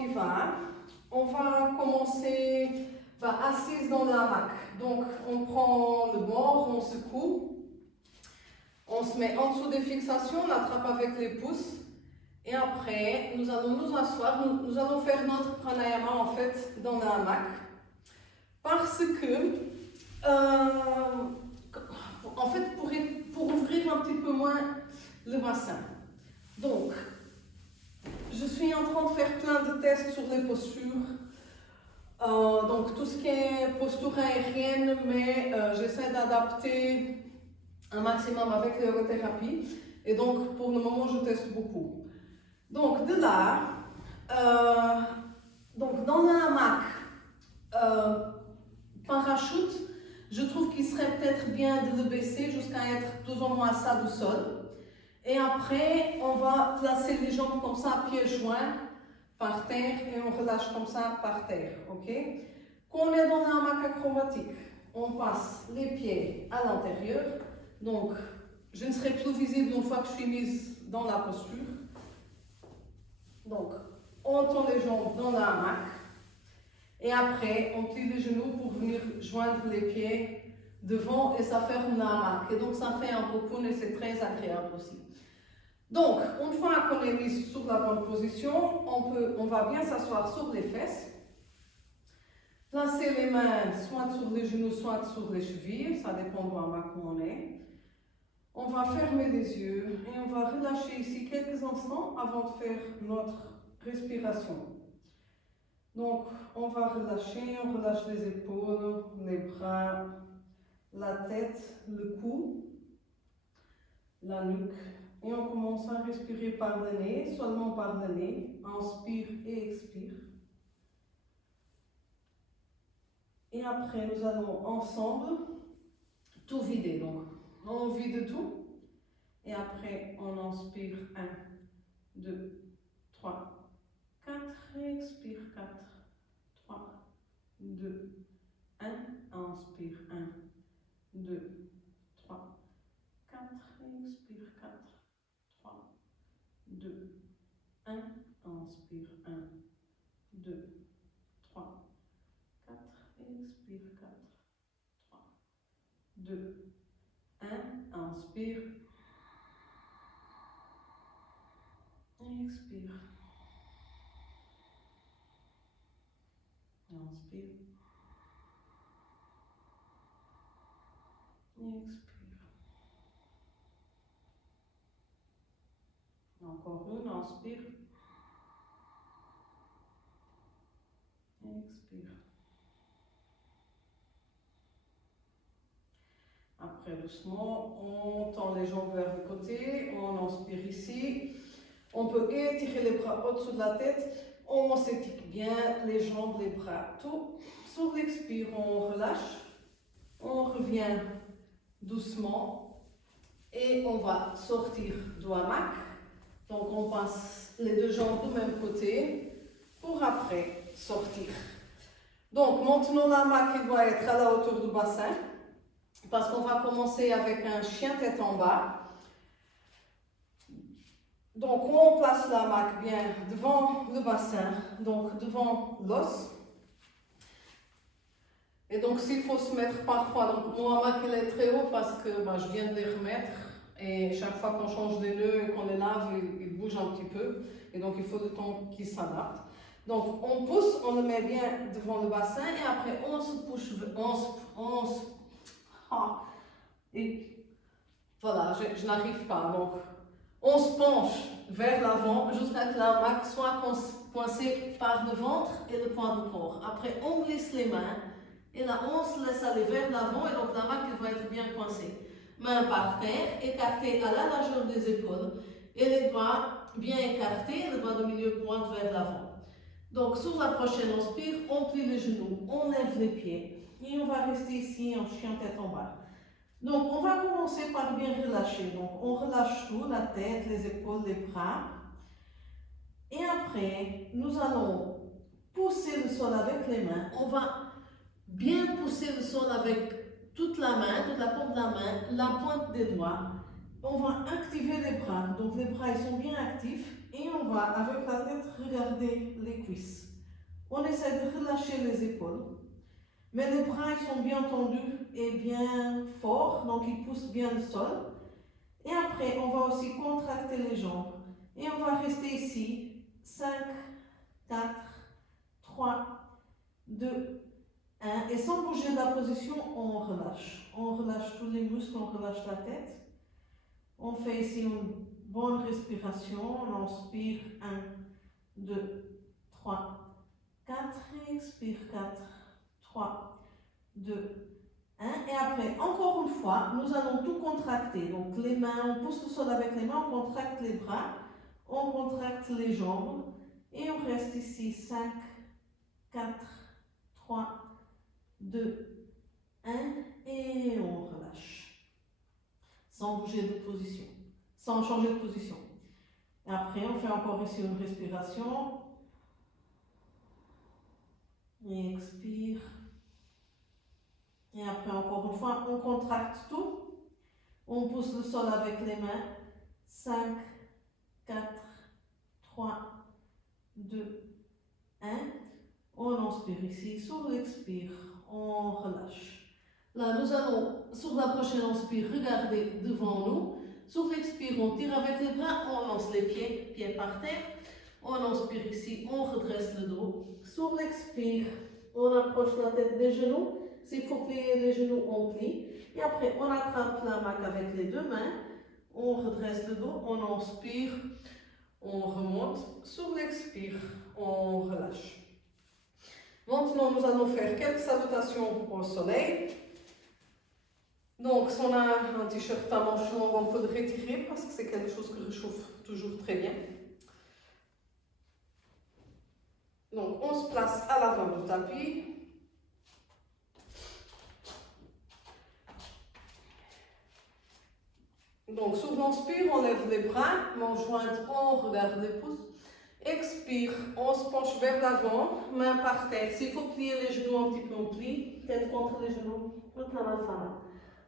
on y va. On va commencer assise dans le hamac. Donc, on prend le bord, on secoue. On se met en dessous des fixations, on attrape avec les pouces. Et après, nous allons nous asseoir. Nous allons faire notre pranayama en fait dans le hamac. Parce que, en fait, pour ouvrir un petit peu moins le bassin. Donc, je suis en train de faire plein de tests sur les postures. Donc, tout ce qui est posture aérienne, mais j'essaie d'adapter un maximum avec l'ergothérapie. Et donc, pour le moment, je teste beaucoup. Donc, de là, donc dans le hamac, parachute, je trouve qu'il serait peut-être bien de le baisser jusqu'à être plus ou moins ça du sol. Et après, on va placer les jambes comme ça, pieds joints, par terre, et on relâche comme ça, par terre, ok? Quand on est dans un hamac acrobatique, on passe les pieds à l'intérieur. Donc, je ne serai plus visible une fois que je suis mise dans la posture. Donc, on tend les jambes dans le hamac. Et après, on plie les genoux pour venir joindre les pieds devant et ça ferme le hamac. Et donc, ça fait un cocoon et c'est très agréable aussi. Donc, une fois qu'on est mis sur la bonne position, on va bien s'asseoir sur les fesses. Placer les mains soit sur les genoux, soit sur les chevilles. Ça dépend du hamac où on est. On va fermer les yeux et on va relâcher ici quelques instants avant de faire notre respiration. Donc, on va relâcher, on relâche les épaules, les bras, la tête, le cou, la nuque. Et on commence à respirer par le nez, seulement par le nez. Inspire et expire. Et après, nous allons ensemble tout vider. Donc, on vide tout. Et après, on inspire 1, 2, 3, 4. Expire 4, 3, 2, 1. Inspire 1, 2, 3, 4. Expire 4, 3, 2, 1. Inspire 1, 2, 3, 4. Expire 4, 3, 2, 1. Inspire. Expire. Inspire. Expire. Encore une, inspire. Expire. Après, doucement, on tend les jambes vers le côté, on inspire ici. On peut étirer les bras au-dessus de la tête. On s'étire bien les jambes, les bras, tout. Sur l'expire, on relâche. On revient doucement. Et on va sortir du hamac. Donc, on passe les deux jambes du même côté pour après sortir. Donc, maintenant, l'hamac doit être à la hauteur du bassin. Parce qu'on va commencer avec un chien tête en bas. Donc, on place la hamac bien devant le bassin, donc devant l'os. Et donc, s'il faut se mettre parfois, donc mon hamac il est très haut parce que je viens de les remettre. Et chaque fois qu'on change les nœuds et qu'on les lave, il bouge un petit peu. Et donc, il faut le temps qu'il s'adapte. Donc, on pousse, on le met bien devant le bassin et après, on se pousse, et voilà, je n'arrive pas. Donc, on se penche vers l'avant jusqu'à que la hamac soit coincée par le ventre et le poids du corps. Après, on glisse les mains et là, on se laisse aller vers l'avant et donc la hamac va être bien coincée. Mains par terre, écartées à la largeur des épaules et les doigts bien écartés, le doigt de milieu pointe vers l'avant. Donc, sur la prochaine inspire, on plie les genoux, on lève les pieds et on va rester ici en chien tête en bas. Donc, on va commencer par bien relâcher. Donc, on relâche tout, la tête, les épaules, les bras. Et après, nous allons pousser le sol avec les mains. On va bien pousser le sol avec toute la main, toute la paume de la main, la pointe des doigts. On va activer les bras. bras. Donc les bras ils sont bien actifs et on va avec la tête regarder les cuisses. On essaie de relâcher les épaules, mais les bras ils sont bien tendus et bien forts, donc ils poussent bien le sol. Et après on va aussi contracter les jambes et on va rester ici 5, 4, 3, 2, 1 et sans bouger de la position on relâche. On relâche tous les muscles, on relâche la tête. On fait ici une bonne respiration. On inspire 1, 2, 3, 4. Et expire 4, 3, 2, 1. Et après, encore une fois, nous allons tout contracter. Donc les mains, on pousse le sol avec les mains, on contracte les bras, on contracte les jambes. Et on reste ici 5, 4, 3, 2, 1. Et on relâche. Sans bouger de position, sans changer de position. Et après, on fait encore ici une respiration. Et expire. Et après, encore une fois, on contracte tout. On pousse le sol avec les mains. 5, 4, 3, 2, 1. On inspire ici. Sur l'expire, on relâche. Là, nous allons, sur la prochaine inspire, regarder devant nous. Sur l'expire, on tire avec les bras, on lance les pieds par terre. On inspire ici, on redresse le dos. Sur l'expire, on approche la tête des genoux. S'il faut plier les genoux, on plie. Et après, on attrape la main avec les deux mains. On redresse le dos, on inspire, on remonte. Sur l'expire, on relâche. Maintenant, nous allons faire quelques salutations au soleil. Donc, si on a un t-shirt à manches longues, on peut le retirer parce que c'est quelque chose que réchauffe toujours très bien. Donc, on se place à l'avant du tapis. Donc, sur l'inspire, on lève les bras, manches jointes, on regarde les pouces. Expire, on se penche vers l'avant, main par terre. S'il faut plier les genoux un petit peu, on plie. Tête contre les genoux, Uttanasana.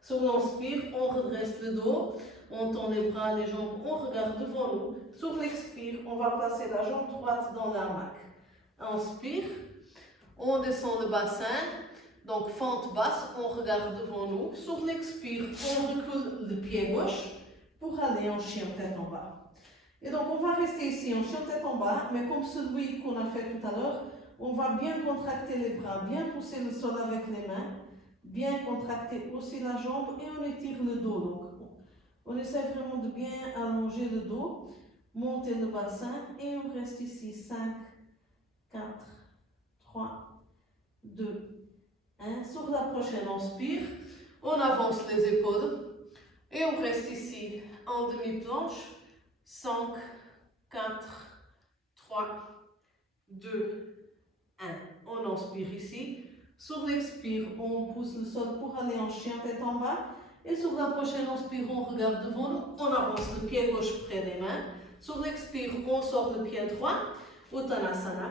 Sur l'inspire, on redresse le dos, on tend les bras, les jambes, on regarde devant nous. Sur l'expire, on va placer la jambe droite dans l'hamac. Inspire, on descend le bassin, donc fente basse, on regarde devant nous. Sur l'expire, on recule le pied gauche pour aller en chien tête en bas. Et donc on va rester ici en chien tête en bas, mais comme celui qu'on a fait tout à l'heure, on va bien contracter les bras, bien pousser le sol avec les mains. Bien contracter aussi la jambe et on étire le dos. Donc, on essaie vraiment de bien allonger le dos, monter le bassin et on reste ici 5, 4, 3, 2, 1. Sur la prochaine inspire, on avance les épaules et on reste ici en demi-planche. 5, 4, 3, 2, 1. On inspire ici. Sur l'expire, on pousse le sol pour aller en chien tête en bas. Et sur la prochaine inspire, on regarde devant nous. On avance le pied gauche près des mains. Sur l'expire, on sort le pied droit. Uttanasana.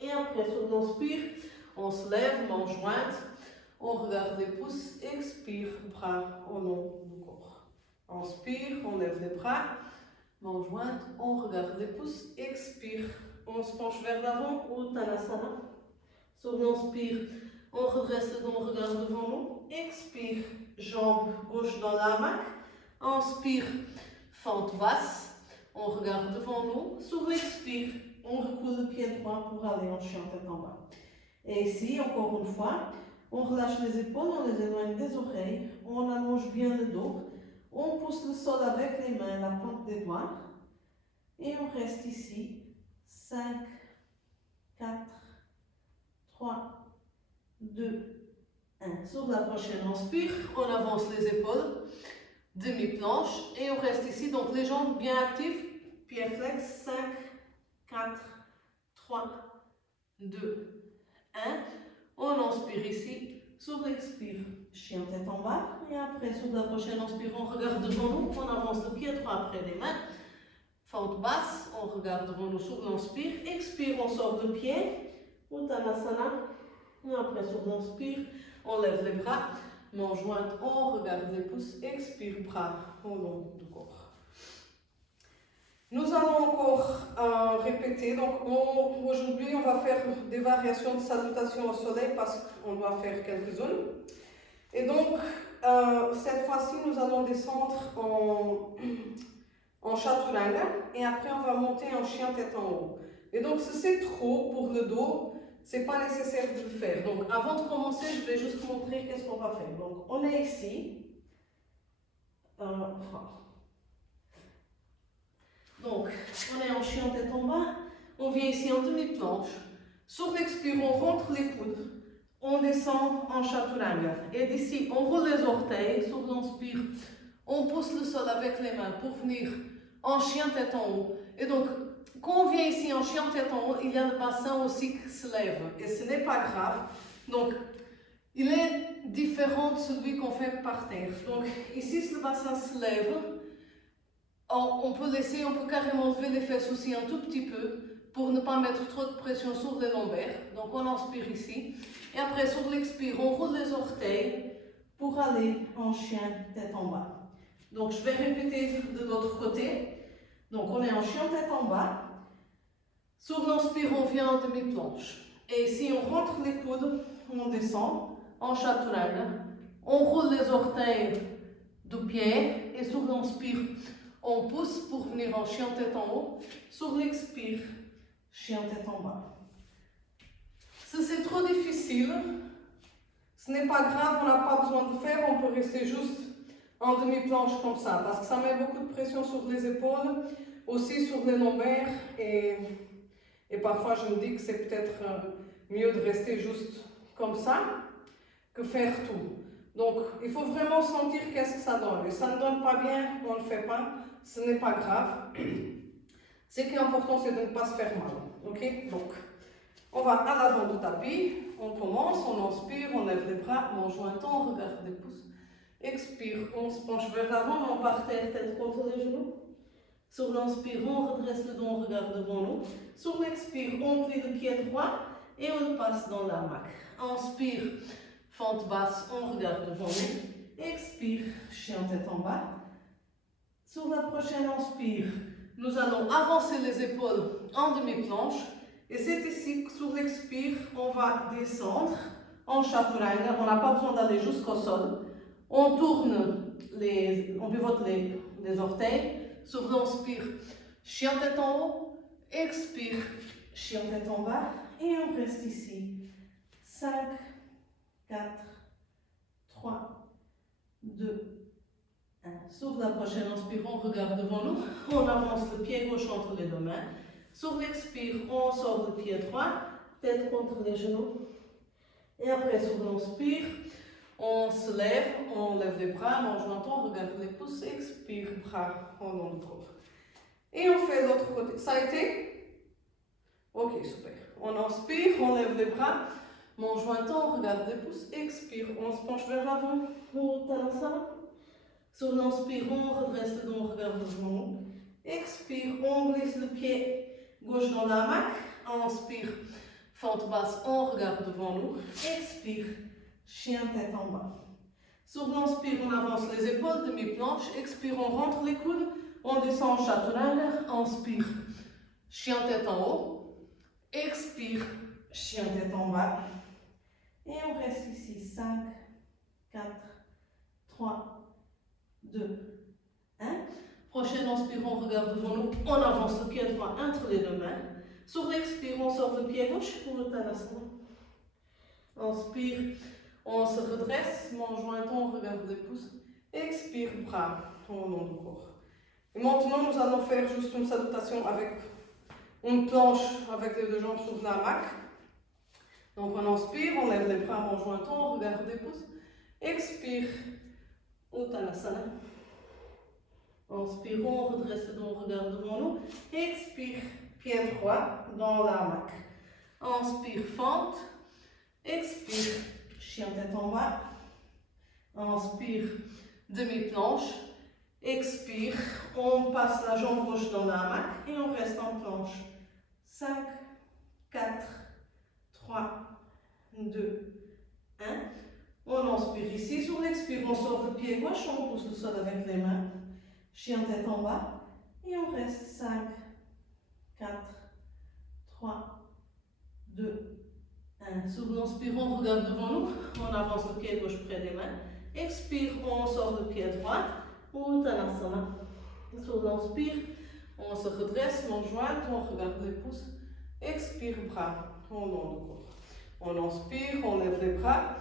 Et après, sur l'inspire, on se lève, main jointe. On regarde les pouces. Expire, bras au long du corps. Inspire, on lève les bras. Main jointe, on regarde les pouces. Expire, on se penche vers l'avant. Uttanasana. Sur l'inspire, on redresse le dos, on regarde devant nous. Expire, jambe gauche dans la hamac. Inspire, fente basse. On regarde devant nous. Sur l'expire, on recule le pied droit pour aller en chien tête en bas. Et ici, encore une fois, on relâche les épaules, on les éloigne des oreilles. On allonge bien le dos. On pousse le sol avec les mains, la pointe des doigts. Et on reste ici. 5, 4, 3, 2, 1. Sur la prochaine inspire, on avance les épaules, demi-planche et on reste ici. Donc les jambes bien actives, pieds flex, 5, 4, 3, 2, 1. On inspire ici, sur l'expire, chien tête en bas. Et après, sur la prochaine inspire, on regarde devant nous, on avance le pied droit après les mains. Fente basse, on regarde devant nous sur l'inspire. Expire, on sort le pied. Uttanasana. Et après, sur l'inspire, on lève les bras. Main jointe, on regarde les pouces. Expire, bras au long du corps. Nous allons encore répéter. Donc aujourd'hui, on va faire des variations de salutation au soleil parce qu'on doit faire quelques-unes. Et donc, cette fois-ci, nous allons descendre en chaturanga et après on va monter en chien tête en haut. Et donc, si c'est trop pour le dos, c'est pas nécessaire de le faire. Donc, avant de commencer, je vais juste montrer qu'est-ce qu'on va faire. Donc, on est ici. Donc, on est en chien tête en bas. On vient ici en demi-planche. Sur l'expire, on rentre les coudes. On descend en chaturanga. Et d'ici, on roule les orteils. Sur l'inspire, on pousse le sol avec les mains pour venir en chien tête en haut. Et donc, quand on vient ici en chien tête en haut, il y a le bassin aussi qui se lève. Et ce n'est pas grave. Donc, il est différent de celui qu'on fait par terre. Donc, ici, si le bassin se lève, on peut carrément lever les fesses aussi un tout petit peu pour ne pas mettre trop de pression sur les lombaires. Donc, on inspire ici. Et après, sur l'expire, on roule les orteils pour aller en chien tête en bas. Donc, je vais répéter de l'autre côté. Donc, on est en chien tête en bas. Sur l'inspire, on vient en demi-planche. Et ici, on rentre les coudes, on descend en chaturanga. On roule les orteils du pied. Et sur l'inspire, on pousse pour venir en chien tête en haut. Sur l'expire, chien tête en bas. Si c'est trop difficile, ce n'est pas grave, on n'a pas besoin de le faire. On peut rester juste en demi-planche comme ça. Parce que ça met beaucoup de pression sur les épaules, aussi sur les lombaires. Et parfois, je me dis que c'est peut-être mieux de rester juste comme ça que faire tout. Donc, il faut vraiment sentir qu'est-ce que ça donne. Et ça ne donne pas bien, on ne le fait pas. Ce n'est pas grave. Ce qui est important, c'est de ne pas se faire mal. Ok? Donc, on va à l'avant du tapis. On commence, on inspire, on lève les bras, on joint, on regarde les pouces. Expire, on se penche vers l'avant, on part terre, tête contre les genoux. Sur l'inspire, on redresse le dos, on regarde devant nous. Sur l'expire, on plie le pied droit et on le passe dans la hamac. Inspire, fente basse, on regarde devant nous. Expire, chien tête en bas. Sur la prochaine inspire, nous allons avancer les épaules en demi-planche. Et c'est ici que sur l'expire, on va descendre en chaturanga. On n'a pas besoin d'aller jusqu'au sol. On tourne, on pivote les orteils. Sur l'inspire, chien tête en haut. Expire, chien tête en bas. Et on reste ici. 5, 4, 3, 2, 1. Sur la prochaine inspire, on regarde devant nous. On avance le pied gauche entre les deux mains. Sur l'expire, on sort le pied droit, tête contre les genoux. Et après, sur l'inspire, on se lève, on lève les bras, on joint, on regarde les pouces, expire, bras en long de corps. Et on fait l'autre côté. Ça a été? Ok, super. On inspire, on lève les bras, on joint, on regarde les pouces, expire, on se penche vers l'avant, on Uttanasana. Sur l'inspire, on redresse le dos, on regarde devant nous. Expire, on glisse le pied gauche dans la hamac. Inspire, fente basse, on regarde devant nous. Expire, chien tête en bas. Sur l'inspire, on avance les épaules, demi-planche. Expire, on rentre les coudes. On descend en chaturanga. Inspire, chien tête en haut. Expire, chien tête en bas. Et on reste ici. 5, 4, 3, 2, 1. Prochaine inspire, on regarde devant nous. On avance le pied droit entre les deux mains. Sur l'expire, on sort le pied gauche pour Uttanasana. Inspire, on se redresse, main jointe, on regarde les pouces. Expire, bras au long du corps. Et maintenant, nous allons faire juste une salutation avec une planche avec les deux jambes sur la hamac. Donc on inspire, on lève les bras, main jointe, on regarde les pouces. Expire, Uttanasana. Inspire, on redresse le dos, on regarde devant nous. Expire, pied droit dans la hamac. Inspire, fente. Expire, chien tête en bas. Inspire, demi-planche. Expire, on passe la jambe gauche dans la hamac et on reste en planche. 5, 4, 3, 2, 1. On inspire ici. Sur l'expire, on sort le pied gauche, on pousse le sol avec les mains. Chien tête en bas. Et on reste 5, 4, 3, 2, 1. Souffle, inspire, on regarde devant nous. On avance le pied gauche près des mains. Expire, on sort le pied droit. Uttanasana. Souffle, inspire, on se redresse, main jointe, on regarde les pouces. Expire, bras, on long le corps. On inspire, on lève les bras.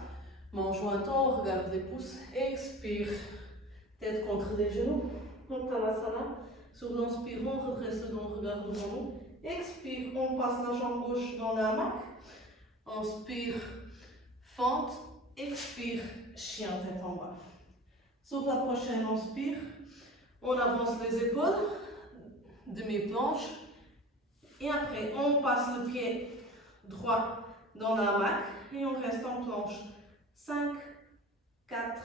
Main jointe, on regarde les pouces. Expire, tête contre les genoux. Uttanasana. Souffle, inspire, on redresse le dos, on regarde devant nous. Expire, on passe la jambe gauche dans la hamac. Inspire, fente. Expire, chien tête en bas. Sur la prochaine, inspire. On avance les épaules. Demi-planche. Et après, on passe le pied droit dans la hamac. Et on reste en planche. 5, 4,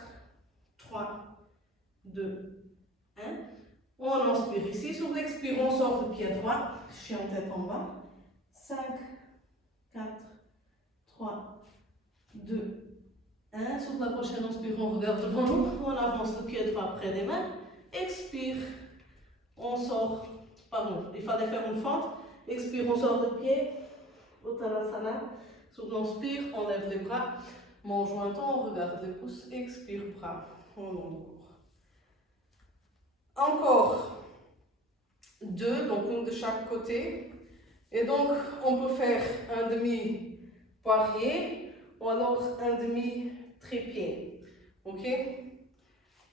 3, 2, 1. On inspire ici. Sur l'expire, on sort le pied droit. Chien tête en bas. 5, 4, 3, 2, 1. Sur la prochaine inspire, on regarde devant nous. On avance le pied droit près des mains. Expire. On sort. Pardon, il fallait faire une fente. Expire, on sort le pied. Uttanasana. Sur l'inspire, on lève les bras. Main jointe, on regarde les pouces. Expire, bras. On long le corps. Encore 2, donc une de chaque côté. Et donc, on peut faire un demi-poirier ou alors un demi-trépied. Ok?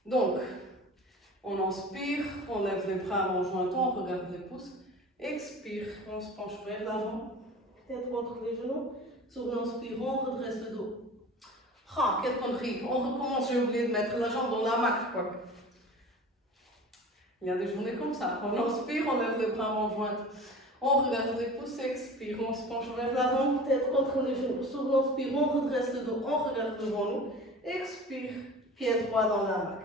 Donc, on inspire, on lève les bras en jointant, on regarde les pouces. Expire, on se penche vers l'avant. Tête contre les genoux. Sur l'inspire, on redresse le dos. Ah, quelle connerie! On recommence, j'ai oublié de mettre la jambe dans la hamac, quoi. Il y a des journées comme ça. On inspire, on lève les bras en jointe. On regarde les pouces, expire, on se penche vers l'avant, tête contre les genoux. Sur l'inspire, on redresse le dos, on regarde devant nous. Expire, pied droit dans la hamac.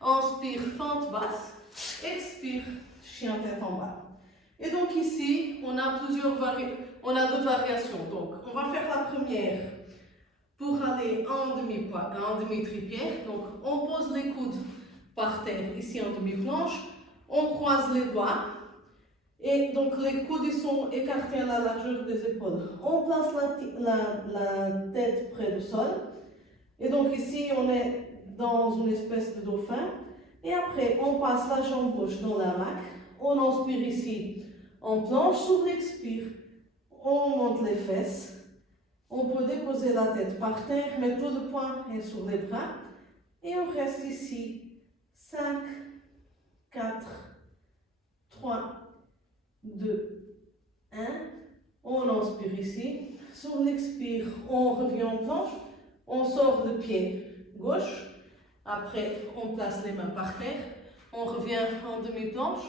Inspire, fente basse. Expire, chien tête en bas. Et donc ici, on a deux variations. Donc, on va faire la première pour aller en demi-trépied. Donc, on pose les coudes par terre, ici en demi-planche. On croise les doigts. Et donc, les coudes sont écartés à la largeur des épaules. On place la tête près du sol. Et donc, ici, on est dans une espèce de dauphin. Et après, on passe la jambe gauche dans la hamac. On inspire ici en planche. Sur l'expire, on monte les fesses. On peut déposer la tête par terre, mais tout le poids est sur les bras. Et on reste ici. 5, 4, 3, 2, 1. On inspire ici. Sur l'expire, on revient en planche. On sort le pied gauche. Après, on place les mains par terre. On revient en demi-planche.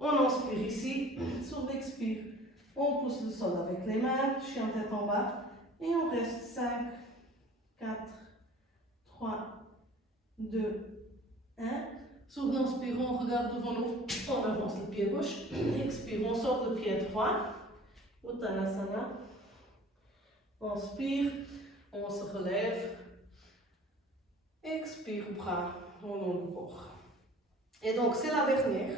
On inspire ici. Sur l'expire, on pousse le sol avec les mains. Chien tête en bas. Et on reste 5, 4, 3, 2, 1. Sur l'inspire, on regarde devant nous. On avance le pied gauche. Expire, on sort le pied droit. Uttanasana. Inspire, on se relève. Expire, bras au long du corps. Et donc, c'est la dernière.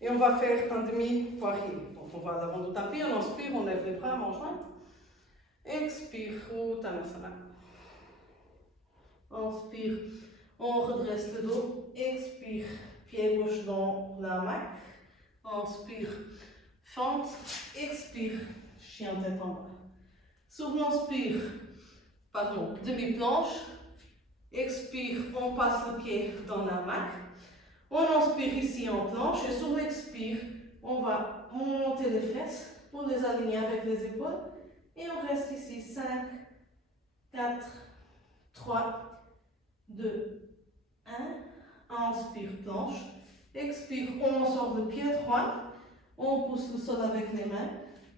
Et on va faire un demi-poirier. Donc, on va à l'avant du tapis, on inspire, on lève les bras, main jointe. Expire, Uttanasana. Inspire, on redresse le dos. Expire, pied gauche dans la hamac. Inspire, fente. Expire, chien tête en bas. Sur l'inspire, demi-planche. Expire, on passe le pied dans la hamac. On inspire ici en planche et sur l'expire, on va monter les fesses pour les aligner avec les épaules. Et on reste ici 5, 4, 3, 2, 1. Inspire, planche. Expire, on sort le pied droit. On pousse le sol avec les mains.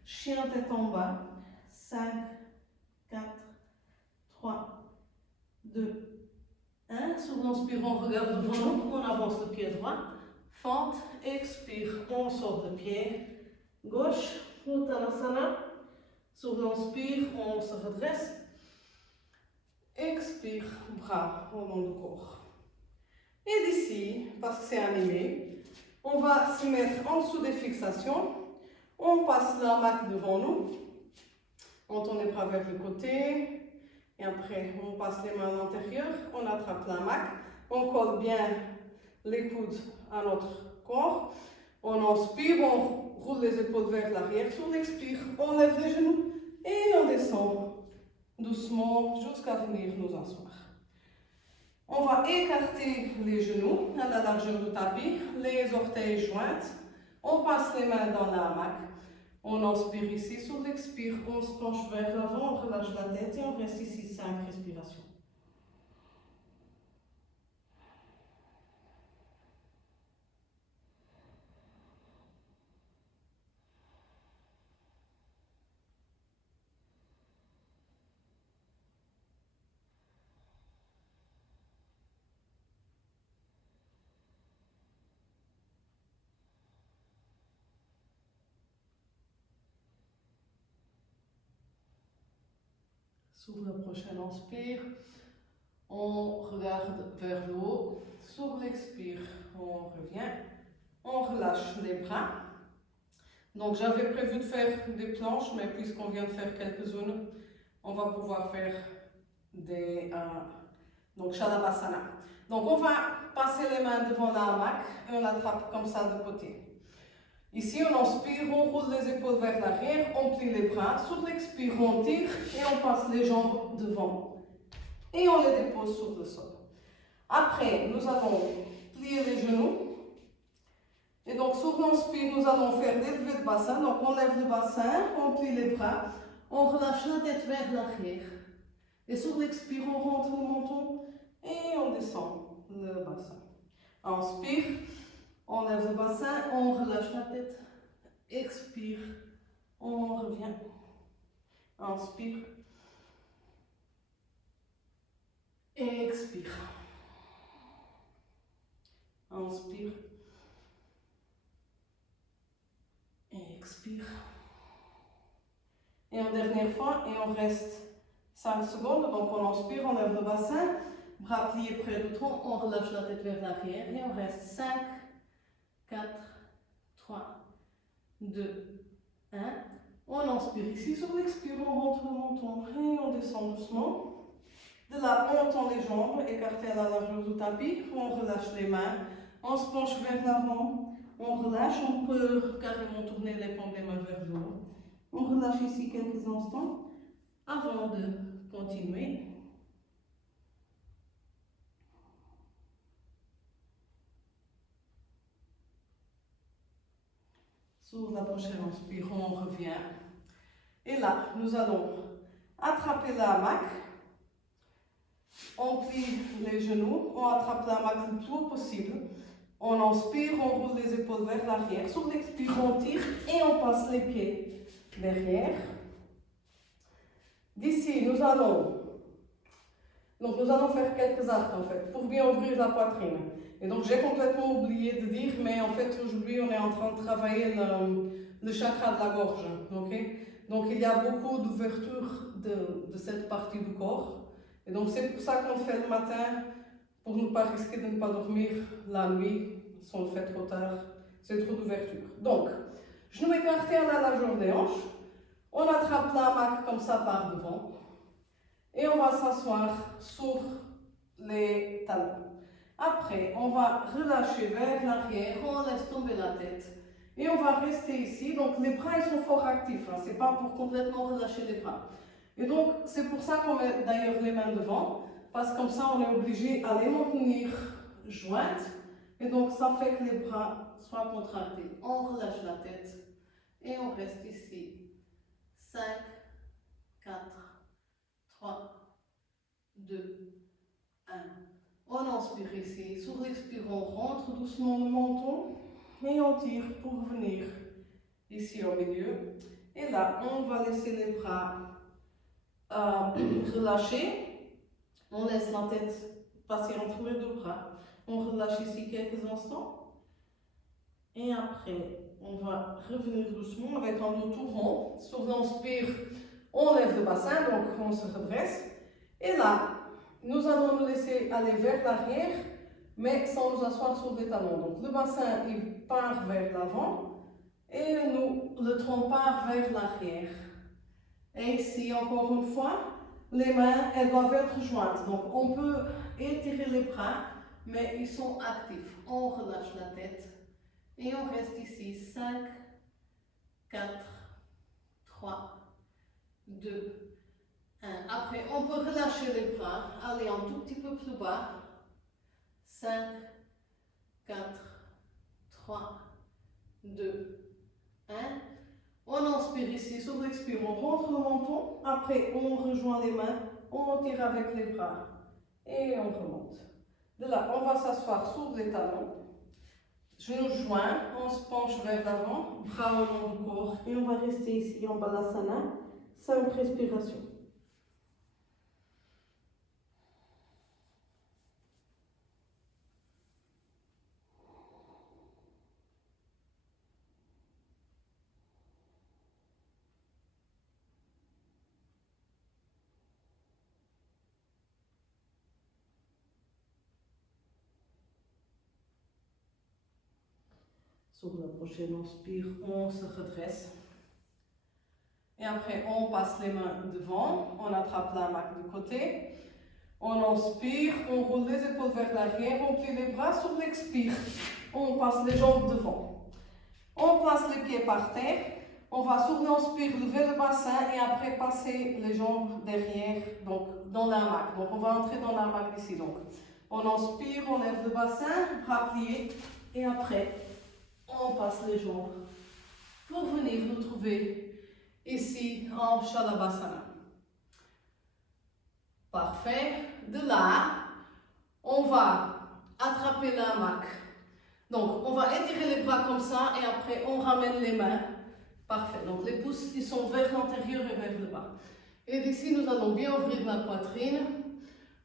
Chien tête en bas. 5, 4, 3, 2, 1. Sur l'inspire, on regarde devant nous. On avance le pied droit. Fente. Expire, on sort le pied gauche. Uttanasana. Sur l'inspire, on se redresse. Expire, bras au long du corps. Et d'ici, parce que c'est animé, On va se mettre en dessous des fixations. On passe la hamac devant nous. On tourne les bras vers le côté. Et après, on passe les mains à l'intérieur. On attrape la hamac. On colle bien les coudes à notre corps. On inspire, on roule les épaules vers l'arrière. Sur l'expire, on lève les genoux et on descend doucement jusqu'à venir nous asseoir. On va écarter les genoux à la largeur du tapis, les orteils joints. On passe les mains dans la hamac. On inspire ici. Sur l'expire, on se penche vers l'avant, on relâche la tête et on reste ici 5 respirations. Sur le prochain inspire, on regarde vers le haut. Sur l'expire, on revient. On relâche les bras. Donc j'avais prévu de faire des planches, mais puisqu'on vient de faire quelques-unes, on va pouvoir faire des donc Shalabhasana. Donc on va passer les mains devant la hamac et on l'attrape comme ça de côté. Ici, on inspire, on roule les épaules vers l'arrière, on plie les bras. Sur l'expire, on tire et on passe les jambes devant. Et on les dépose sur le sol. Après, nous allons plier les genoux. Et donc, sur l'inspire, nous allons faire des levées de bassin. Donc, on lève le bassin, on plie les bras, on relâche la tête vers l'arrière. Et sur l'expire, on rentre le menton et on descend le bassin. Inspire. On lève le bassin, on relâche la tête, expire, on revient, inspire, expire, inspire, expire. Et en dernière fois, et on reste 5 secondes, donc on inspire, on lève le bassin, bras pliés près du tronc, on relâche la tête vers l'arrière et on reste 5, 4, 3, 2, 1. On inspire ici, sur l'expire, on rentre le menton et on descend doucement. De là, on tend les jambes, écartées à la largeur du tapis, on relâche les mains, on se penche vers l'avant, on relâche, on peut carrément tourner les paumes des mains vers le haut. On relâche ici quelques instants avant de continuer. Sur la prochaine inspire, on revient. Et là, nous allons attraper la hamac. On plie les genoux, on attrape la hamac le plus haut possible. On inspire, on roule les épaules vers l'arrière. Sur l'expire, on tire et on passe les pieds derrière. D'ici, nous allons faire quelques arcs en fait, pour bien ouvrir la poitrine. Et donc j'ai complètement oublié de dire, mais en fait aujourd'hui on est en train de travailler le chakra de la gorge. Okay? Donc il y a beaucoup d'ouverture de cette partie du corps. Et donc c'est pour ça qu'on le fait le matin, pour ne pas risquer de ne pas dormir la nuit, si on le fait trop tard, c'est trop d'ouverture. Donc, genoux écartés à la largeur des hanches, on attrape la hamac comme ça par devant, et on va s'asseoir sur les talons. Après, on va relâcher vers l'arrière, on laisse tomber la tête et on va rester ici. Donc les bras ils sont fort actifs, hein. C'est pas pour complètement relâcher les bras. Et donc c'est pour ça qu'on met d'ailleurs les mains devant, parce que comme ça on est obligé à les maintenir jointes. Et donc ça fait que les bras soient contractés. On relâche la tête et on reste ici. 5, 4, 3, 2, 1. On inspire ici, sur l'expire, on rentre doucement le menton et on tire pour venir ici au milieu. Et là, on va laisser les bras relâchés. On laisse la tête passer entre les deux bras. On relâche ici quelques instants. Et après, on va revenir doucement avec un dos tout rond. Sur l'inspire, on lève le bassin, donc on se redresse. Et là, nous allons nous laisser aller vers l'arrière, mais sans nous asseoir sur les talons. Donc le bassin est part vers l'avant et le tronc part vers l'arrière. Et ici, encore une fois, les mains, elles doivent être jointes. Donc, on peut étirer les bras, mais ils sont actifs. On relâche la tête et on reste ici. 5, 4, 3, 2, 1. Après, on peut relâcher les bras, aller un tout petit peu plus bas. 5, 4, 3, 2, 1. On inspire ici, sur l'expire, on rentre le menton. Après, on rejoint les mains, on tire avec les bras et on remonte. De là, on va s'asseoir sur les talons. Genoux joints, on se penche vers l'avant, bras au long du corps et on va rester ici en balasana, 5 respirations. Sur la prochaine inspire, on se redresse. Et après, on passe les mains devant, on attrape la main de côté. On inspire, on roule les épaules vers l'arrière, on plie les bras sur l'expire. On passe les jambes devant. On place les pieds par terre. On va sur l'inspire lever le bassin et après passer les jambes derrière, donc dans la main. Donc on va entrer dans la main ici. Donc on inspire, on lève le bassin, bras pliés et après on passe les jambes pour venir nous trouver ici en Shalabhasana. Parfait. De là, on va attraper la hamac. Donc, on va étirer les bras comme ça et après, on ramène les mains. Parfait. Donc, les pouces, ils sont vers l'intérieur et vers le bas. Et d'ici, nous allons bien ouvrir la poitrine.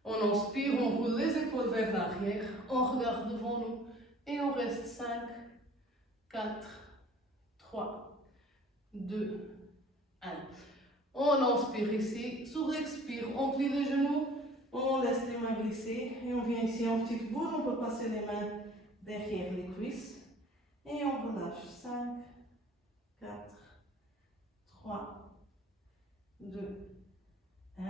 On inspire, on roule les épaules vers l'arrière. On regarde devant nous et on reste 5, 4, 3, 2, 1. On inspire ici. Sur l'expire, on plie les genoux. On laisse les mains glisser et on vient ici en petite boule. On peut passer les mains derrière les cuisses. Et on relâche. 5, 4, 3, 2, 1.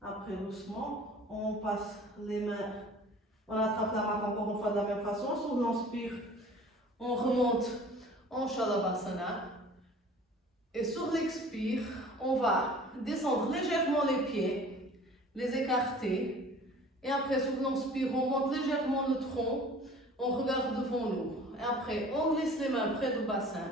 Après, doucement, on passe les mains. On attrape la main encore une fois de la même façon. Sur l'inspire, on remonte en Shalabhasana. Et sur l'expire, on va descendre légèrement les pieds, les écarter. Et après, sur l'inspire, on monte légèrement le tronc. On regarde devant nous. Et après, on glisse les mains près du bassin.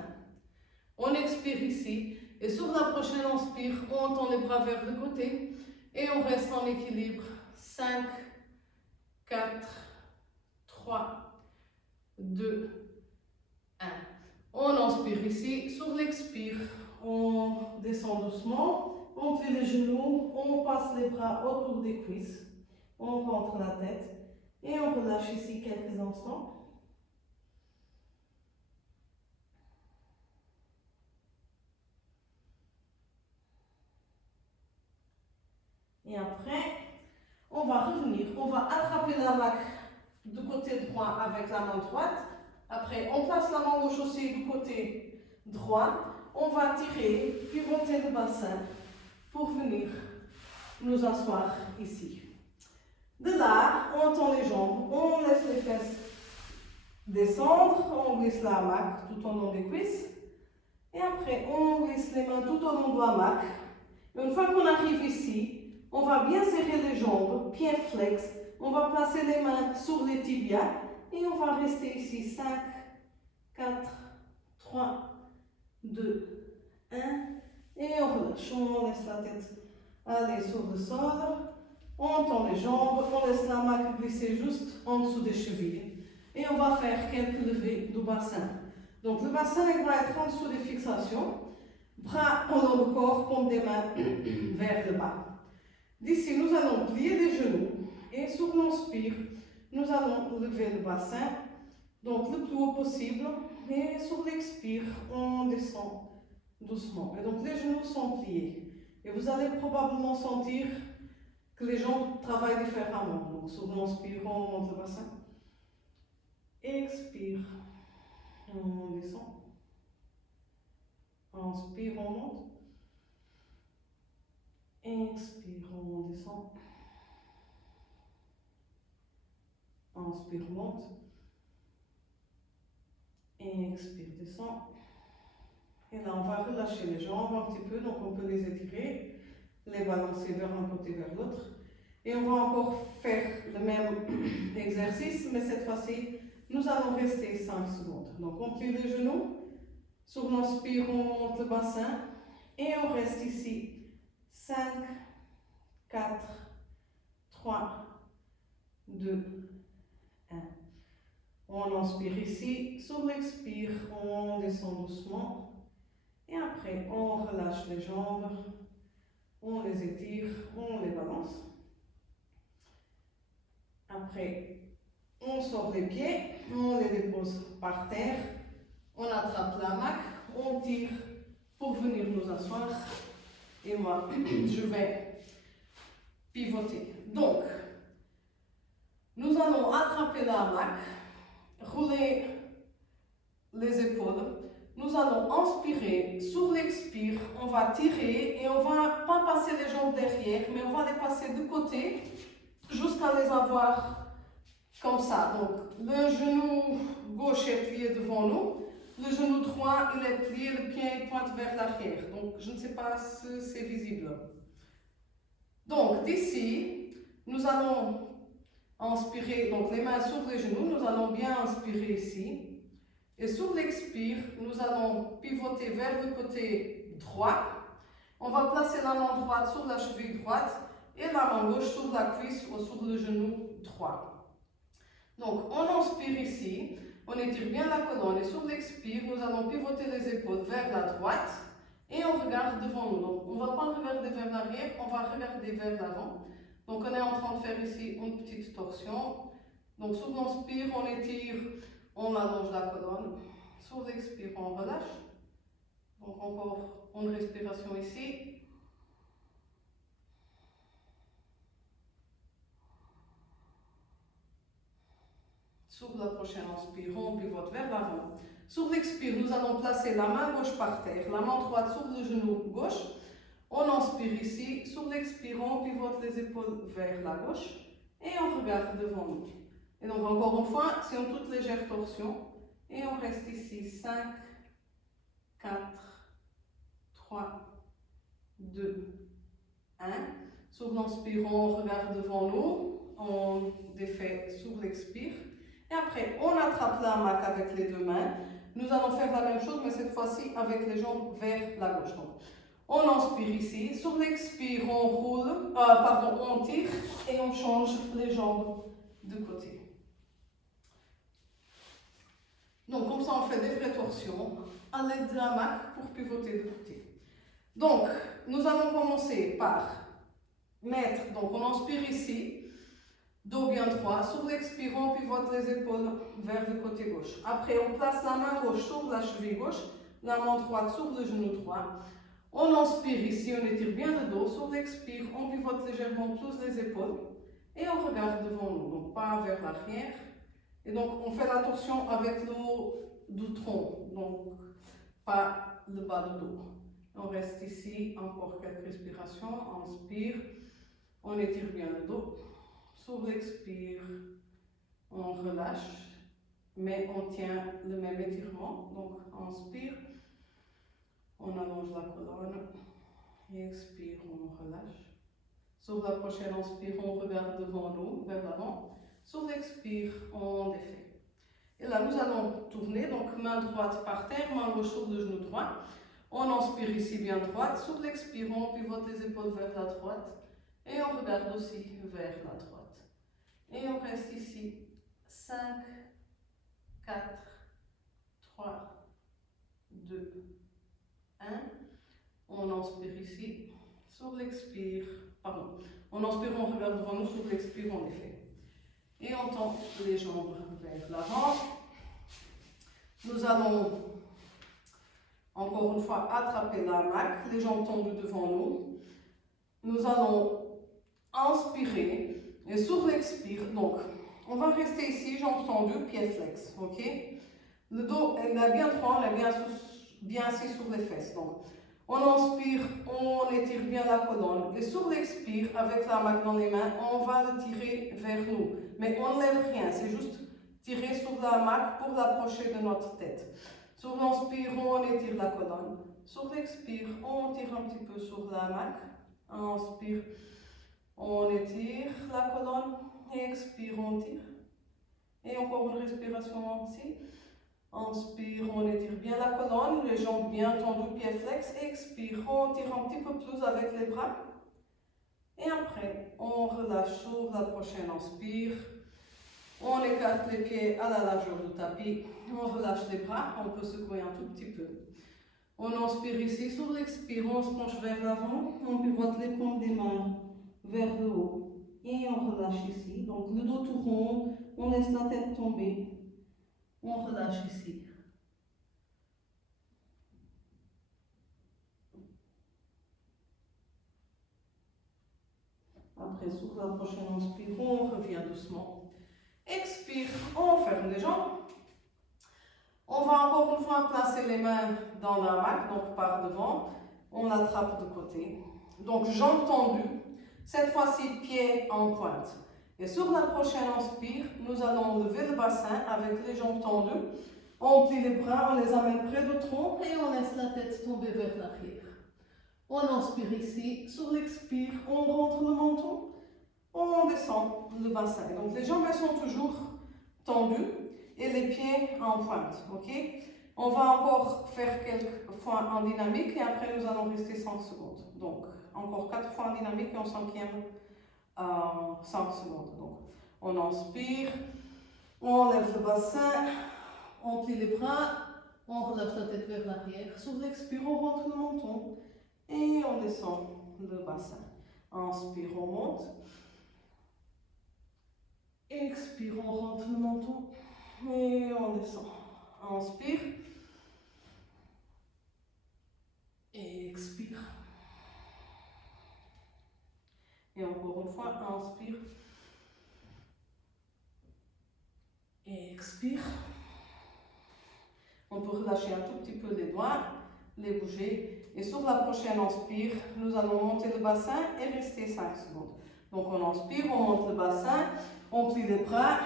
On expire ici. Et sur la prochaine inspire, on tend les bras vers le côté. Et on reste en équilibre. 5, 4, 3, 2, 1. On inspire ici. Sur l'expire, on descend doucement. On plie les genoux. On passe les bras autour des cuisses. On rentre la tête. Et on relâche ici quelques instants. Et après, on va revenir, on va attraper la main du côté droit avec la main droite. Après, on place la main gauche aussi du côté droit. On va tirer, pivoter le bassin pour venir nous asseoir ici. De là, on tend les jambes, on laisse les fesses descendre, on glisse la hamac tout au long des cuisses. Et après, on glisse les mains tout au long de la hamac. Une fois qu'on arrive ici, on va bien serrer les jambes, pieds flex. On va placer les mains sur les tibias et on va rester ici. 5, 4, 3, 2, 1. Et on relâche. On laisse la tête aller sur le sol. On tend les jambes. On laisse la main glisser juste en dessous des chevilles. Et on va faire quelques levées du bassin. Donc le bassin il va être en dessous des fixations. Bras au long du corps, pompe des mains vers le bas. D'ici, nous allons plier les genoux et sur l'inspire, nous allons lever le bassin, donc le plus haut possible. Et sur l'expire, on descend doucement. Et donc les genoux sont pliés. Et vous allez probablement sentir que les jambes travaillent différemment. Donc sur l'inspire, on monte le bassin. Expire. inspire, on monte. Inspire, on descend. Inspire, monte. Expire, descend. Et là, on va relâcher les jambes un petit peu, donc on peut les étirer, les balancer vers un côté, vers l'autre. Et on va encore faire le même exercice, mais cette fois-ci, nous allons rester 5 secondes. Donc on plie les genoux, sur l'inspire, on monte le bassin, et on reste ici. 5, 4, 3, 2, 1. On inspire ici, sur l'expire, on descend doucement. Et après, on relâche les jambes, on les étire, on les balance. Après, on sort les pieds, on les dépose par terre, on attrape la hamac, on tire pour venir nous asseoir. Et moi, je vais pivoter. Donc, nous allons attraper la hamac, rouler les épaules. Nous allons inspirer, sur l'expire, on va tirer et on va pas passer les jambes derrière, mais on va les passer de côté jusqu'à les avoir comme ça. Donc, le genou gauche est plié devant nous, le genou droit il est plié, le pied pointe vers l'arrière. Donc, je ne sais pas si c'est visible. Donc, d'ici, nous allons inspirer, donc les mains sur les genoux, nous allons bien inspirer ici. Et sur l'expire, nous allons pivoter vers le côté droit. On va placer la main droite sur la cheville droite et la main gauche sur la cuisse ou sur le genou droit. Donc, on inspire ici, on étire bien la colonne et sur l'expire, nous allons pivoter les épaules vers la droite et on regarde devant nous. Donc, on ne va pas regarder vers l'arrière, on va regarder vers l'avant. Donc, on est en train de faire ici une petite torsion. Donc, sur l'inspire, on étire. On allonge la colonne. Sur l'expire, on relâche. Donc encore une respiration ici. Sur la prochaine inspire, on pivote vers l'avant. Sur l'expire, nous allons placer la main gauche par terre, la main droite sur le genou gauche. On inspire ici. Sur l'expire, on pivote les épaules vers la gauche. Et on regarde devant nous. Et donc encore une fois, c'est une toute légère torsion. Et on reste ici. 5, 4, 3, 2, 1. Sur l'inspire, on regarde devant nous. On défait sur l'expire. Et après, on attrape la hamac avec les deux mains. Nous allons faire la même chose, mais cette fois-ci avec les jambes vers la gauche. Donc, on inspire ici. Sur l'expire, on roule, on tire et on change les jambes de côté. Donc, comme ça, on fait des vraies torsions à l'aide de la hamac pour pivoter de côté. Donc, nous allons commencer par mettre, donc on inspire ici, dos bien droit. Sur l'expire, on pivote les épaules vers le côté gauche. Après, on place la main gauche sur la cheville gauche, la main droite sur le genou droit. On inspire ici, on étire bien le dos. Sur l'expire, on pivote légèrement plus les épaules et on regarde devant nous, donc pas vers l'arrière. Et donc, on fait la torsion avec le haut du tronc, donc pas le bas du dos. On reste ici, encore quelques respirations. Inspire, on étire bien le dos. Sur l'expire, on relâche, mais on tient le même étirement. Donc, inspire, on allonge la colonne. Expire, on relâche. Sur la prochaine inspire, on regarde devant nous, vers l'avant. Sur l'expire, on défait. Et là, nous allons tourner, donc main droite par terre, main gauche sur le genou droit. On inspire ici bien droite. Sur l'expire, on pivote les épaules vers la droite. Et on regarde aussi vers la droite. Et on reste ici. 5, 4, 3, 2, 1. On inspire ici. Sur l'expire, pardon. On inspire, on regarde devant nous. Sur l'expire, on défait. Et on tend les jambes vers l'avant. Nous allons encore une fois attraper la hamac, les jambes tendues devant nous. Nous allons inspirer et sur l'expire, donc on va rester ici, jambes tendues, pieds flex, ok? Le dos est bien droit, on est bien bien assis sur les fesses. Donc, on inspire, on étire bien la colonne. Et sur l'expire, avec la main dans les mains, on va le tirer vers nous. Mais on ne lève rien, c'est juste tirer sur la main pour l'approcher de notre tête. Sur l'inspire, on étire la colonne. Sur l'expire, on tire un petit peu sur la main. Inspire, on étire la colonne. Expire, on tire. Et encore une respiration ici. Inspire, on étire bien la colonne, les jambes bien tendues, pieds flex. Expire, on tire un petit peu plus avec les bras. Et après, on relâche sur la prochaine inspire. On écarte les pieds à la largeur du tapis. On relâche les bras, on peut secouer un tout petit peu. On inspire ici, sur l'expire, on se penche vers l'avant. On pivote les paumes des mains vers le haut. Et on relâche ici. Donc le dos tout rond, on laisse la tête tomber. On relâche ici. Après, sur la prochaine inspire, on revient doucement. Expire, on ferme les jambes. On va encore une fois placer les mains dans la hamac, donc par devant. On attrape de côté. Donc jambes tendues. Cette fois-ci, pieds en pointe. Et sur la prochaine inspire, nous allons lever le bassin avec les jambes tendues. On plie les bras, on les amène près du tronc et on laisse la tête tomber vers l'arrière. On inspire ici, sur l'expire, on rentre le menton, on descend le bassin. Donc les jambes sont toujours tendues et les pieds en pointe. Ok? On va encore faire quelques fois en dynamique et après nous allons rester 5 secondes. Donc encore 4 fois en dynamique et en cinquième 5 secondes. Donc on inspire, on lève le bassin. On plie les bras, on relâche la tête vers l'arrière. Sur l'expire, on rentre le menton et on descend le bassin. Inspire, on monte. Expire, on rentre le menton et on descend. Inspire. Et expire. Et encore une fois, inspire. Et expire. On peut relâcher un tout petit peu les doigts, les bouger. Et sur la prochaine inspire, nous allons monter le bassin et rester 5 secondes. Donc on inspire, on monte le bassin, on plie les bras,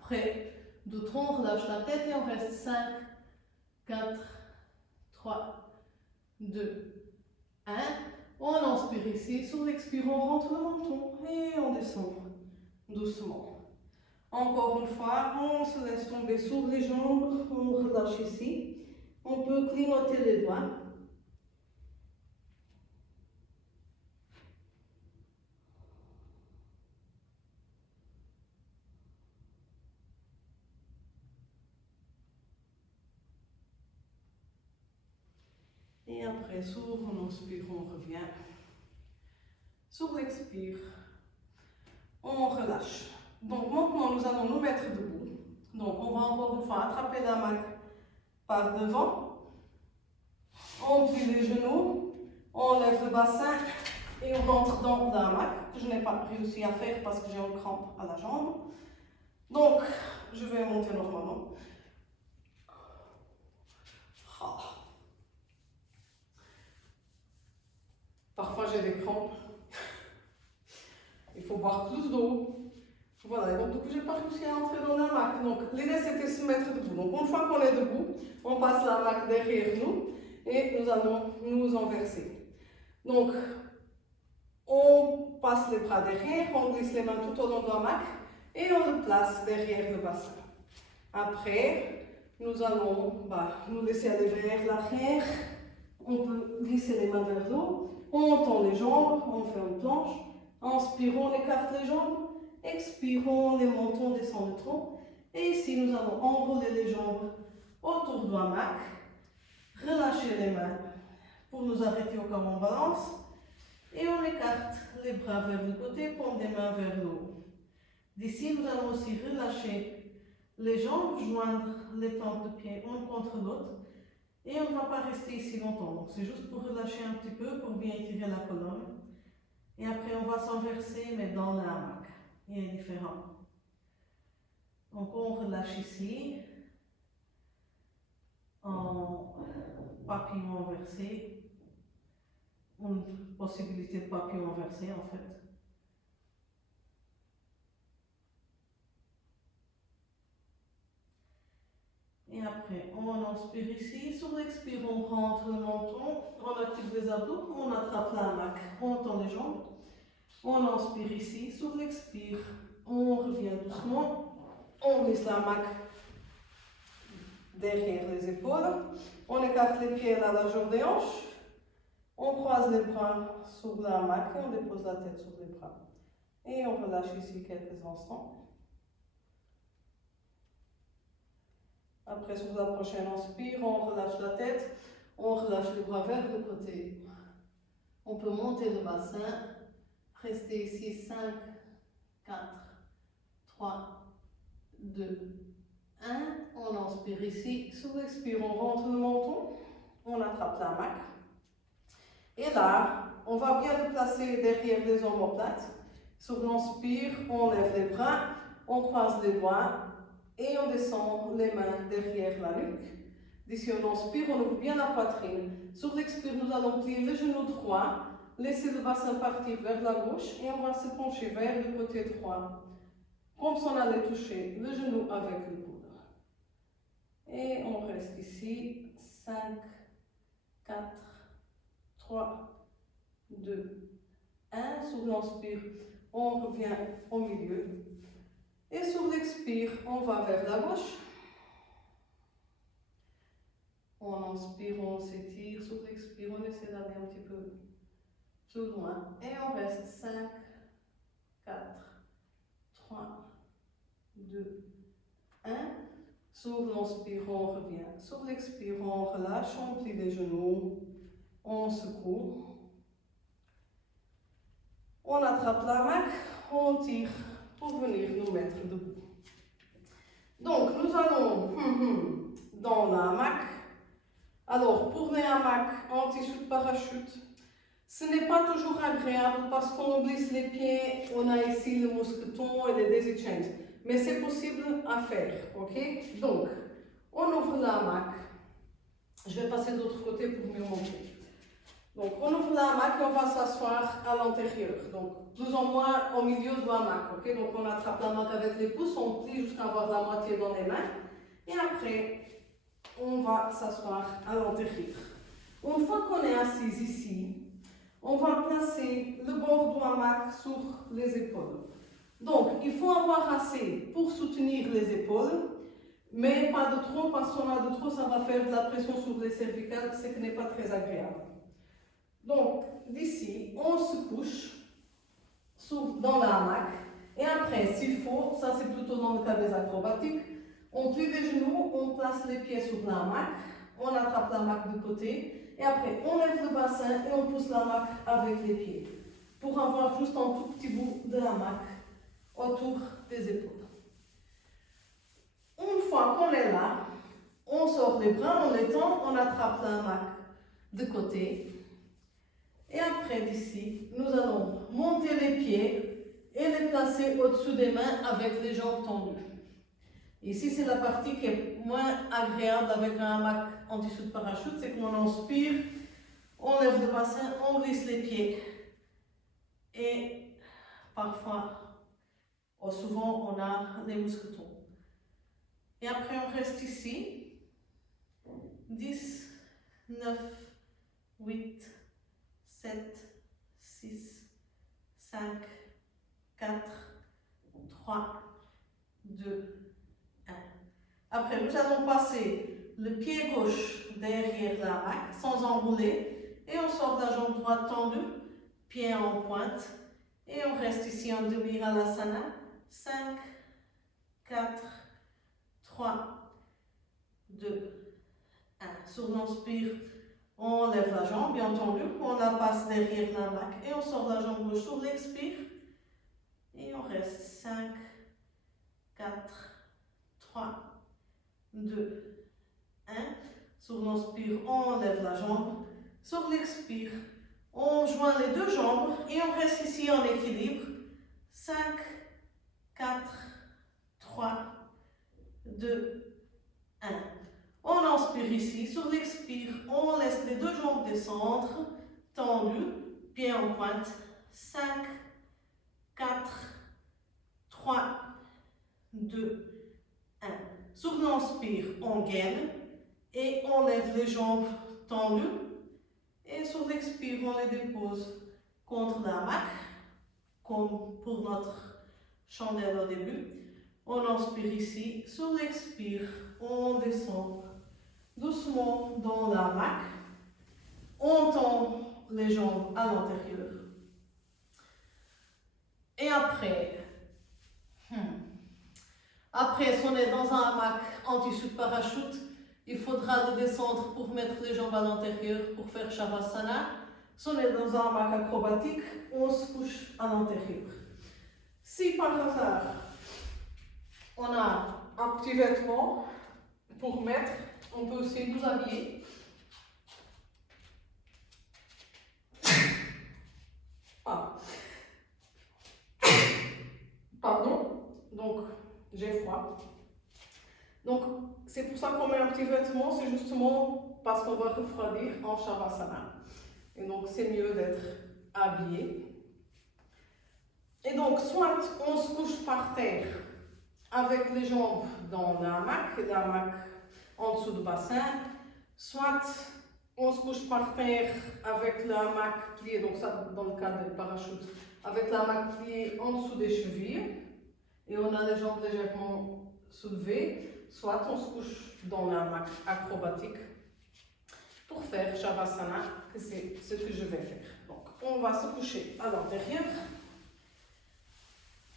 près du tronc, on relâche la tête et on reste 5, 4, 3, 2, 1. On inspire ici, sur l'expire, on rentre le menton et on descend doucement. Encore une fois, on se laisse tomber sur les jambes, on relâche ici. On peut clignoter les doigts. Et après, sur on inspire, on revient. Sur l'expire, on relâche. Donc maintenant, nous allons nous mettre debout. Donc on va encore une fois attraper la main par devant. On plie les genoux, on lève le bassin et on rentre dans la hamac, que je n'ai pas réussi à faire parce que j'ai une crampe à la jambe. Donc, je vais monter normalement. Parfois j'ai des crampes. Il faut boire plus d'eau. Voilà, donc du coup, je n'ai pas réussi à entrer dans la hamac. Donc, l'idée c'était de se mettre debout. Donc, une fois qu'on est debout, on passe la hamac derrière nous et nous allons nous inverser. Donc, on passe les bras derrière, on glisse les mains tout au long de la hamac et on le place derrière le bassin. Après, nous allons nous laisser aller vers l'arrière. On peut glisser les mains vers le haut. On tend les jambes, on fait une planche. Inspirons, on écarte les jambes. Expirons, les mentons descendent le tronc. Et ici, nous allons enrouler les jambes autour de la hamac. Relâcher les mains pour nous arrêter au cas où on balance. Et on écarte les bras vers le côté, paume des mains vers le haut. D'ici, nous allons aussi relâcher les jambes, joindre les plantes de pied une contre l'autre. Et on ne va pas rester ici longtemps. Donc, c'est juste pour relâcher un petit peu, pour bien étirer la colonne. Et après, on va s'inverser, mais dans la hamac. Il est différent. Donc, on relâche ici. On papillon inversé. Une possibilité de papillon inversé en fait. Et après, on inspire ici. Sur l'expire, on rentre le menton, on active les abdos, on attrape la hamac, on tend les jambes. On inspire ici. Sur l'expire, on revient doucement. On glisse la hamac derrière les épaules. On écarte les pieds à la largeur des hanches. On croise les bras sur la hamac et on dépose la tête sur les bras. Et on relâche ici quelques instants. Après, sur la prochaine inspire, on relâche la tête, on relâche les bras vers le côté. On peut monter le bassin, rester ici 5, 4, 3, 2, 1. On inspire ici, sur l'expire, on rentre le menton, on attrape la hamac. Et là, on va bien le placer derrière les omoplates. Sur l'inspire, on lève les bras, on croise les doigts. Et on descend les mains derrière la nuque. D'ici on inspire, on ouvre bien la poitrine. Sur l'expire, nous allons plier le genou droit, laisser le bassin partir vers la gauche et on va se pencher vers le côté droit. Comme si on allait toucher le genou avec le coude. Et on reste ici. 5, 4, 3, 2, 1. Sur l'inspire, on revient au milieu. Et sur l'expire, on va vers la gauche. On inspire, on s'étire. Sur l'expire, on essaie d'aller un petit peu plus loin. Et on reste 5, 4, 3, 2, 1. Sur l'inspire, on revient. Sur l'expire, on relâche, on plie les genoux. On secoue. On attrape la hamac, on tire pour venir nous mettre debout. Donc, nous allons dans la hamac. Alors, pour les hamacs en tissu de parachute, ce n'est pas toujours agréable parce qu'on glisse les pieds, on a ici le mousqueton et les daisy chains. Mais c'est possible à faire, ok? Donc, on ouvre la hamac. Je vais passer de l'autre côté pour mieux montrer. Donc, on ouvre la hamac et on va s'asseoir à l'intérieur. Donc, plus ou moins au milieu de la hamac. Okay? Donc, on attrape la hamac avec les pouces, on plie jusqu'à avoir la moitié dans les mains. Et après, on va s'asseoir à l'intérieur. Une fois qu'on est assis ici, on va placer le bord du hamac sur les épaules. Donc, il faut avoir assez pour soutenir les épaules, mais pas de trop, parce qu'on a de trop, ça va faire de la pression sur les cervicales, ce qui n'est pas très agréable. Donc, d'ici, on se couche dans la hamac. Et après, s'il faut, ça c'est plutôt dans le cas des acrobatiques, on plie les genoux, on place les pieds sur la hamac, on attrape la hamac de côté, et après, on lève le bassin et on pousse la hamac avec les pieds, pour avoir juste un tout petit bout de hamac autour des épaules. Une fois qu'on est là, on sort les bras, on les tend, on attrape la hamac de côté. Et après d'ici, nous allons monter les pieds et les placer au-dessus des mains avec les jambes tendues. Ici, c'est la partie qui est moins agréable avec un hamac en tissu de parachute, c'est qu'on inspire, on lève le bassin, on glisse les pieds. Et parfois, souvent, on a les mousquetons. Et après, on reste ici. 10, 9, 8, 7, 6, 5, 4, 3, 2, 1. Après, nous allons passer le pied gauche derrière la hamac sans enrouler et on sort la jambe droite tendue, pied en pointe et on reste ici en demi-Halasana. 5, 4, 3, 2, 1. Sur l'inspire, on lève la jambe, bien entendu, on la passe derrière la hamac et on sort la jambe gauche sur l'expire. Et on reste 5, 4, 3, 2, 1. Sur l'inspire, on lève la jambe. Sur l'expire, on joint les deux jambes et on reste ici en équilibre. 5, 4, 3, 2, 1. On inspire ici. Sur l'expire, on les deux jambes descendre, tendues, pieds en pointe. 5, 4, 3, 2, 1. Sur l'inspire, on gaine et on lève les jambes tendues. Et sur l'expire, on les dépose contre la hamac, comme pour notre chandelle au début. On inspire ici. Sur l'expire, on descend doucement dans la hamac. On tend les jambes à l'intérieur. Et après, si on est dans un hamac en tissu de parachute, il faudra le descendre pour mettre les jambes à l'intérieur pour faire Shavasana. Si on est dans un hamac acrobatique, on se couche à l'intérieur. Si par hasard, on a un petit vêtement pour mettre, on peut aussi nous habiller. Ah. Pardon, donc j'ai froid. Donc c'est pour ça qu'on met un petit vêtement, c'est justement parce qu'on va refroidir en Shavasana. Et donc c'est mieux d'être habillé. Et donc soit on se couche par terre avec les jambes dans la hamac en dessous du bassin, soit on se couche par terre avec la hamac pliée, donc ça dans le cas du parachute, avec la hamac pliée en dessous des chevilles et on a les jambes légèrement soulevées, soit on se couche dans la hamac acrobatique pour faire Shavasana, que c'est ce que je vais faire. Donc on va se coucher à l'intérieur.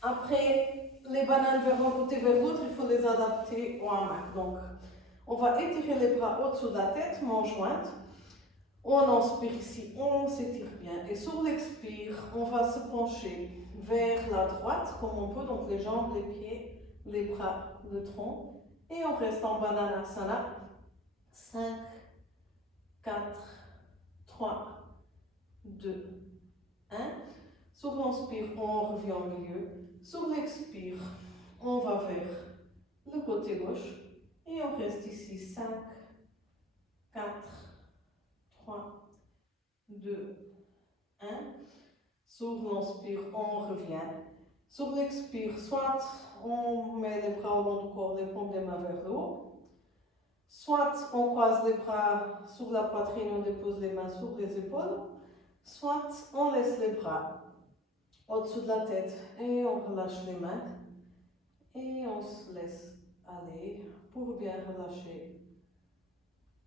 Après, les bananes vers un côté vers l'autre, il faut les adapter au hamac. Donc, on va étirer les bras au-dessous de la tête, main jointe. On inspire ici, on s'étire bien. Et sur l'expire, on va se pencher vers la droite, comme on peut. Donc, les jambes, les pieds, les bras, le tronc. Et on reste en Bananasana. 5, 4, 3, 2, 1. Sur l'inspire, on revient au milieu. Sur l'expire, on va vers le côté gauche et on reste ici 5, 4, 3, 2, 1. Sur l'inspire, on revient. Sur l'expire, soit on met les bras au long du corps, les paumes des mains vers le haut, soit on croise les bras sur la poitrine, on dépose les mains sur les épaules, soit on laisse les bras au-dessous de la tête et on relâche les mains et on se laisse aller pour bien relâcher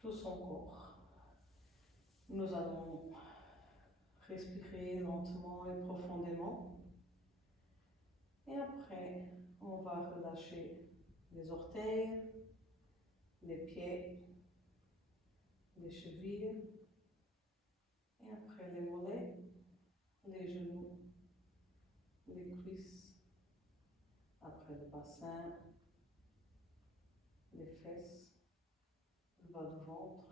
tout son corps. Nous allons respirer lentement et profondément et après on va relâcher les orteils, les pieds, les chevilles et après les mollets, les genoux, les cuisses, après le bassin, les fesses, le bas du ventre,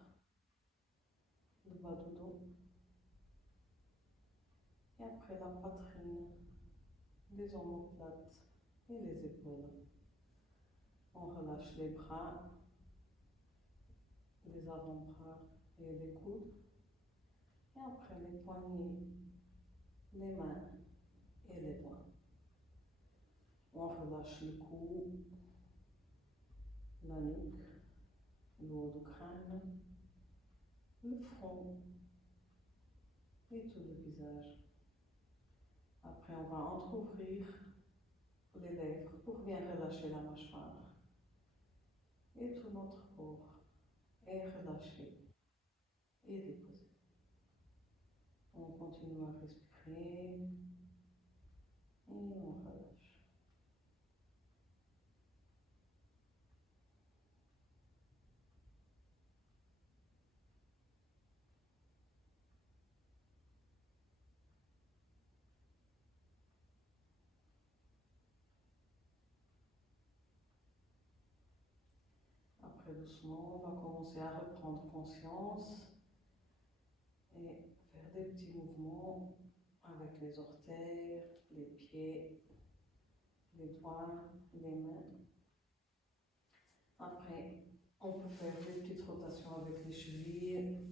le bas du dos, et après la poitrine, les omoplates et les épaules. On relâche les bras, les avant-bras et les coudes, et après les poignets, les mains et les doigts. On relâche le cou, la nuque, le haut du crâne, le front et tout le visage. Après, on va entrouvrir les lèvres pour bien relâcher la mâchoire. Et tout notre corps est relâché et déposé. On continue à respirer et on relâche. Après, doucement, on va commencer à reprendre conscience et faire des petits mouvements avec les orteils, les pieds, les doigts, les mains. Après, on peut faire des petites rotations avec les chevilles,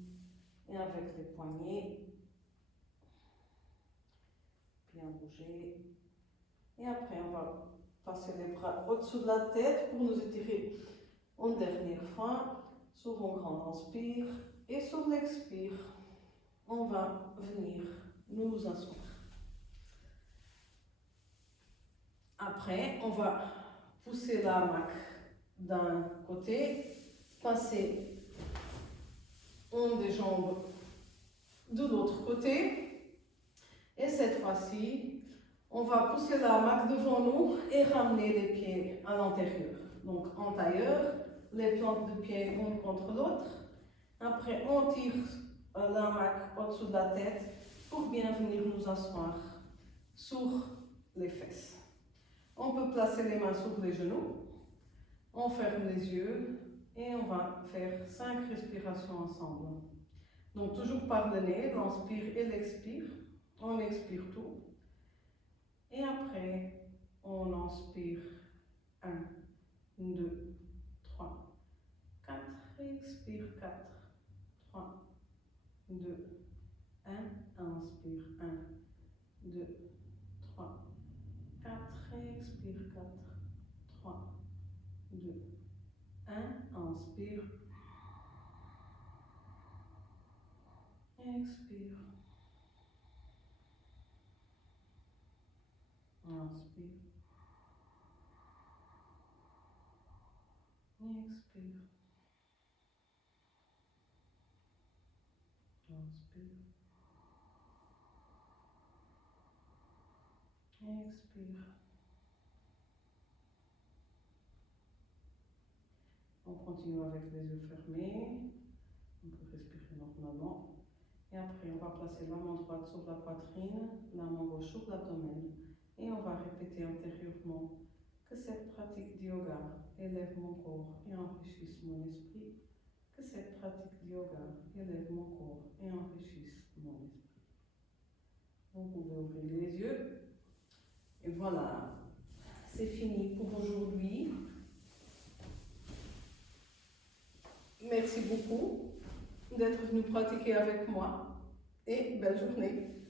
poignets. Bien bouger. Et après, on va passer les bras au-dessous de la tête pour nous étirer une dernière fois. Sur un grand inspire et sur l'expire, on va venir nous asseoir. Après, on va pousser la hamac d'un côté, passer une des jambes de l'autre côté. Et cette fois-ci, on va pousser la hamac devant nous et ramener les pieds à l'intérieur. Donc en tailleur, les plantes de pieds une contre l'autre. Après, on tire la hamac au-dessous de la tête pour bien venir nous asseoir sur les fesses. On peut placer les mains sur les genoux, on ferme les yeux et on va faire 5 respirations ensemble. Donc toujours par le nez, l'inspire et l'expire, on expire tout. Et après, on inspire 1, 2, 3, 4, et expire 4, 3, 2, 1, inspire 1, 2, 3, 4, et expire 4, 3, 2, 1, inspire, expire, inspire, expire, inspire, expire. On continue avec les yeux fermés, on peut respirer normalement. Et après, on va placer la main droite sur la poitrine, la main gauche sur l'abdomen. Et on va répéter intérieurement que cette pratique de yoga élève mon corps et enrichisse mon esprit. Que cette pratique de yoga élève mon corps et enrichisse mon esprit. Vous pouvez ouvrir les yeux. Et voilà, c'est fini pour aujourd'hui. Merci beaucoup d'être venu pratiquer avec moi et belle journée.